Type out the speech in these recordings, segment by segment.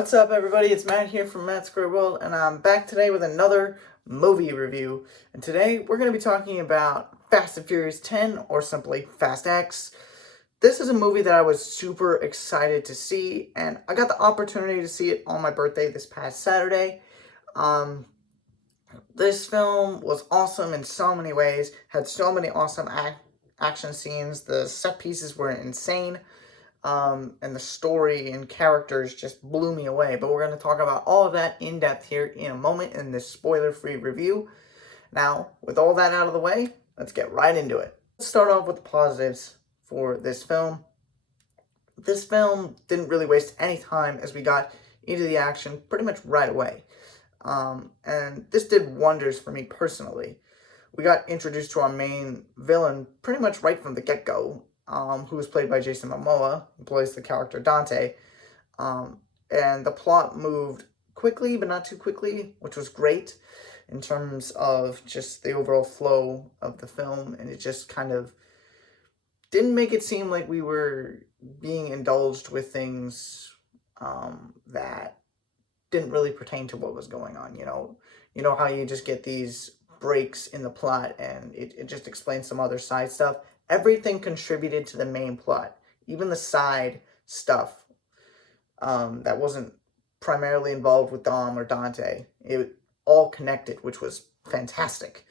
What's up, everybody? It's Matt here from Matt Square World, and I'm back today with another movie review. And today we're going to be talking about Fast and Furious 10, or simply Fast X. This is a movie that I was super excited to see, and I got the opportunity to see it on my birthday this past Saturday. Um, this film was awesome in so many ways, had so many awesome action scenes. The set pieces were insane. And the story and characters just blew me away. But we're going to talk about all of that in depth here in a moment in this spoiler-free review. Now, with all that out of the way, let's get right into it. Let's start off with the positives for this film. This film didn't really waste any time as we got into the action pretty much right away. And this did wonders for me personally. We got introduced to our main villain pretty much right from the get-go, who was played by Jason Momoa, who plays the character Dante. And the plot moved quickly, but not too quickly, which was great in terms of just the overall flow of the film. And it just kind of didn't make it seem like we were being indulged with things that didn't really pertain to what was going on. You know how you just get these breaks in the plot and it just explains some other side stuff. Everything contributed to the main plot, even the side stuff that wasn't primarily involved with Dom or Dante. It all connected, which was fantastic.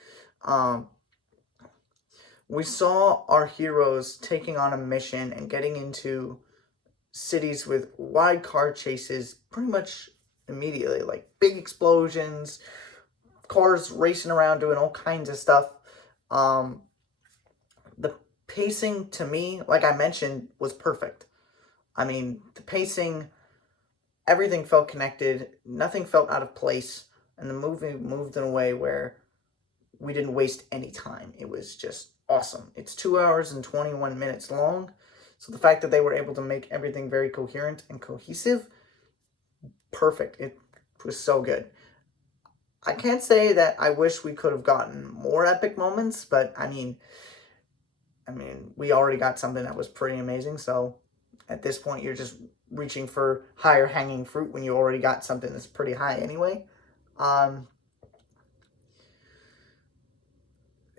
We saw our heroes taking on a mission and getting into cities with wide car chases pretty much immediately, like big explosions, cars racing around doing all kinds of stuff. The pacing, to me, like I mentioned, was perfect. I mean, the pacing, everything felt connected, nothing felt out of place, and the movie moved in a way where we didn't waste any time. It was just awesome. It's 2 hours and 21 minutes long, so the fact that they were able to make everything very coherent and cohesive, perfect. It was so good. I can't say that I wish we could have gotten more epic moments, but I mean, we already got something that was pretty amazing, so at this point, you're just reaching for higher hanging fruit when you already got something that's pretty high anyway.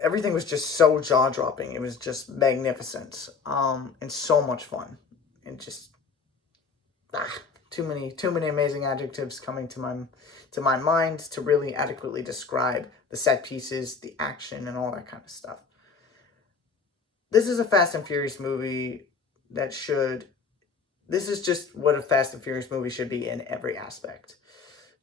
Everything was just so jaw-dropping. It was just magnificent, and so much fun. And just, too many amazing adjectives coming to my mind to really adequately describe the set pieces, the action, and all that kind of stuff. This is a Fast and Furious movie this is just what a Fast and Furious movie should be in every aspect,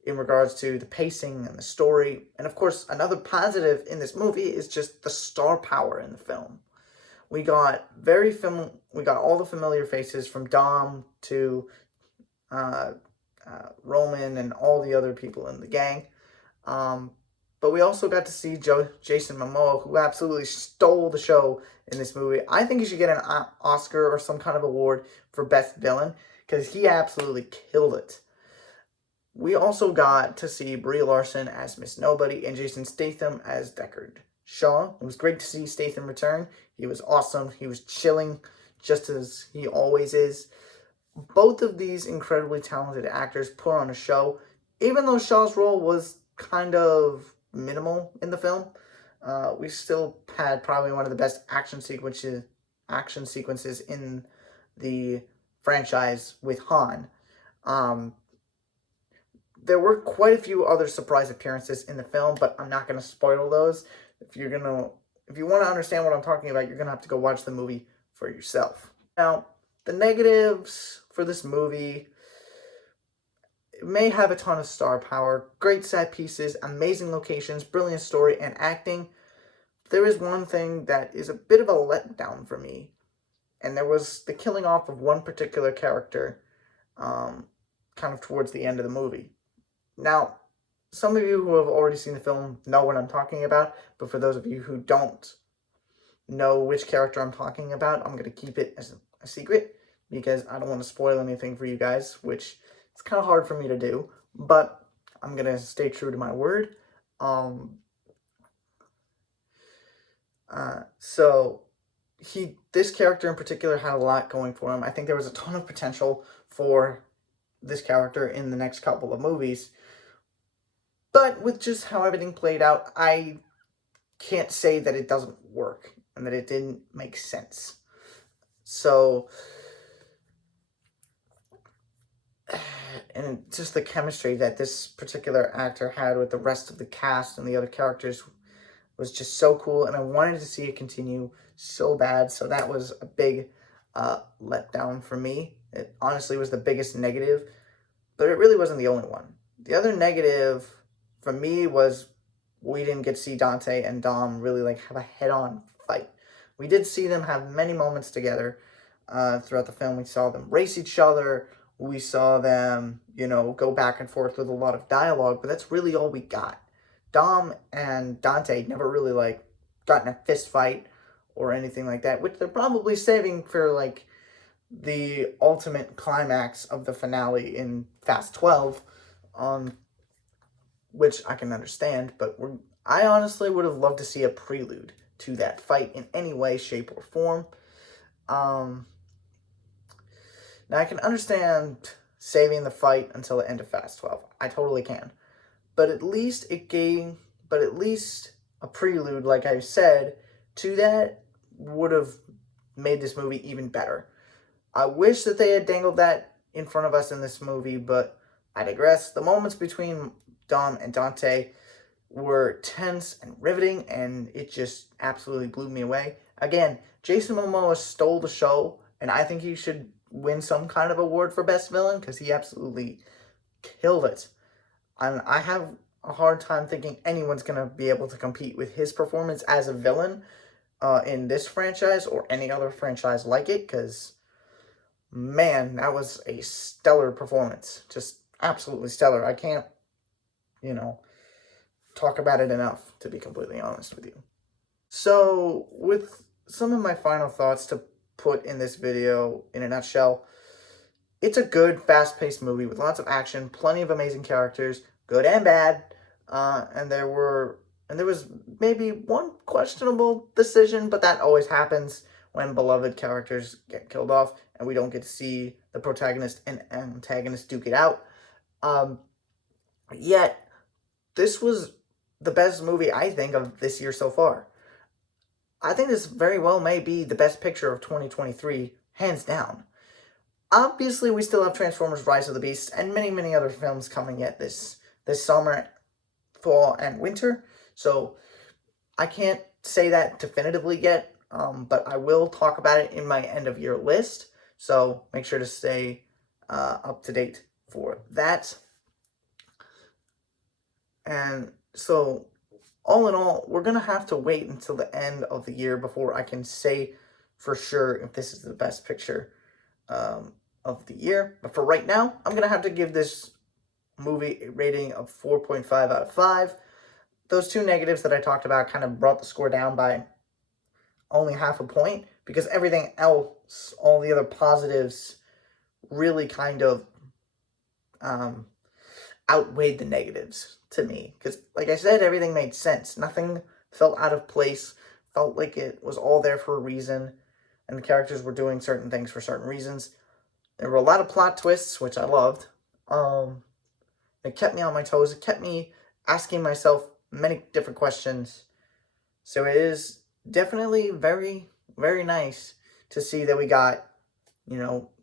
in regards to the pacing and the story. And of course, another positive in this movie is just the star power in the film. We got all the familiar faces, from Dom to Roman and all the other people in the gang. But we also got to see Jason Momoa, who absolutely stole the show in this movie. I think he should get an Oscar or some kind of award for Best Villain, because he absolutely killed it. We also got to see Brie Larson as Miss Nobody and Jason Statham as Deckard Shaw. It was great to see Statham return. He was awesome. He was chilling, just as he always is. Both of these incredibly talented actors put on a show, even though Shaw's role was kind of minimal in the film. We still had probably one of the best action sequences in the franchise with Han. There were quite a few other surprise appearances in the film, but I'm not going to spoil those. If you want to understand what I'm talking about, you're going to have to go watch the movie for yourself. Now, the negatives for this movie: it may have a ton of star power, great set pieces, amazing locations, brilliant story, and acting. There is one thing that is a bit of a letdown for me, and there was the killing off of one particular character kind of towards the end of the movie. Now, some of you who have already seen the film know what I'm talking about, but for those of you who don't know which character I'm talking about, I'm going to keep it as a secret, because I don't want to spoil anything for you guys, which it's kind of hard for me to do, but I'm going to stay true to my word. This character in particular had a lot going for him. I think there was a ton of potential for this character in the next couple of movies. But with just how everything played out, I can't say that it doesn't work and that it didn't make sense. So, and just the chemistry that this particular actor had with the rest of the cast and the other characters was just so cool, and I wanted to see it continue so bad. So that was a big letdown for me. It honestly was the biggest negative, but it really wasn't the only one. The other negative for me was we didn't get to see Dante and Dom really like have a head-on fight. We did see them have many moments together throughout the film. We saw them race each other. We saw them, go back and forth with a lot of dialogue, but that's really all we got. Dom and Dante never really like got in a fist fight or anything like that, which they're probably saving for like the ultimate climax of the finale in Fast 12, which I can understand, but I honestly would have loved to see a prelude to that fight in any way, shape, or form. Now, I can understand saving the fight until the end of Fast 12. I totally can. But at least a prelude, like I said, to that would have made this movie even better. I wish that they had dangled that in front of us in this movie, but I digress. The moments between Dom and Dante were tense and riveting, and it just absolutely blew me away. Again, Jason Momoa stole the show, and I think he should win some kind of award for Best Villain, because he absolutely killed it. And I have a hard time thinking anyone's going to be able to compete with his performance as a villain in this franchise or any other franchise like it, because, man, that was a stellar performance. Just absolutely stellar. I can't, talk about it enough, to be completely honest with you. So, with some of my final thoughts to put in this video in a nutshell, it's a good, fast-paced movie with lots of action, plenty of amazing characters, good and bad, and there was maybe one questionable decision, but that always happens when beloved characters get killed off and we don't get to see the protagonist and antagonist duke it out. Yet, this was the best movie, I think, of this year so far. I think this very well may be the best picture of 2023, hands down. Obviously, we still have Transformers Rise of the Beast and many, many other films coming yet this summer, fall, and winter. So, I can't say that definitively yet, but I will talk about it in my end-of-year list. So, make sure to stay up to date for that. And so, all in all, we're going to have to wait until the end of the year before I can say for sure if this is the best picture of the year. But for right now, I'm going to have to give this movie a rating of 4.5 out of 5. Those two negatives that I talked about kind of brought the score down by only half a point, because everything else, all the other positives, really kind of outweighed the negatives to me. Because, like I said, everything made sense. Nothing felt out of place. Felt like it was all there for a reason, and the characters were doing certain things for certain reasons. There were a lot of plot twists, which I loved. It kept me on my toes. It kept me asking myself many different questions. So it is definitely very, very nice to see that we got,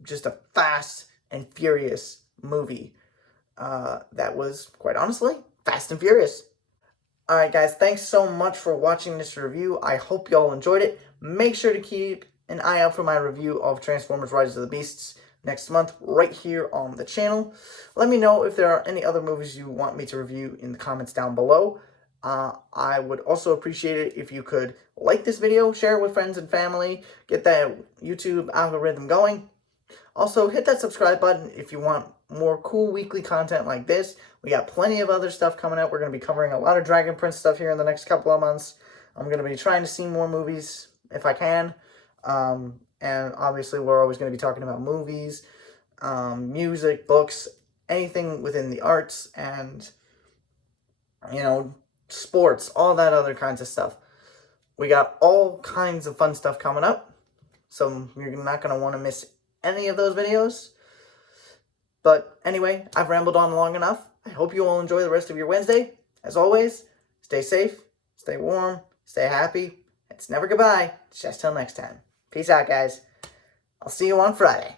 just a fast and furious movie that was, quite honestly, Fast and Furious. Alright guys, thanks so much for watching this review. I hope y'all enjoyed it. Make sure to keep an eye out for my review of Transformers Rise of the Beasts next month right here on the channel. Let me know if there are any other movies you want me to review in the comments down below. I would also appreciate it if you could like this video, share it with friends and family, get that YouTube algorithm going. Also, hit that subscribe button if you want more cool weekly content like this. We got plenty of other stuff coming up. We're going to be covering a lot of Dragon Prince stuff here in the next couple of months. I'm going to be trying to see more movies if I can. And obviously, we're always going to be talking about movies, music, books, anything within the arts, and, sports, all that other kinds of stuff. We got all kinds of fun stuff coming up, so you're not going to want to miss any of those videos. But anyway, I've rambled on long enough. I hope you all enjoy the rest of your Wednesday. As always, stay safe, stay warm, stay happy. It's never goodbye. It's just till next time. Peace out, guys. I'll see you on Friday.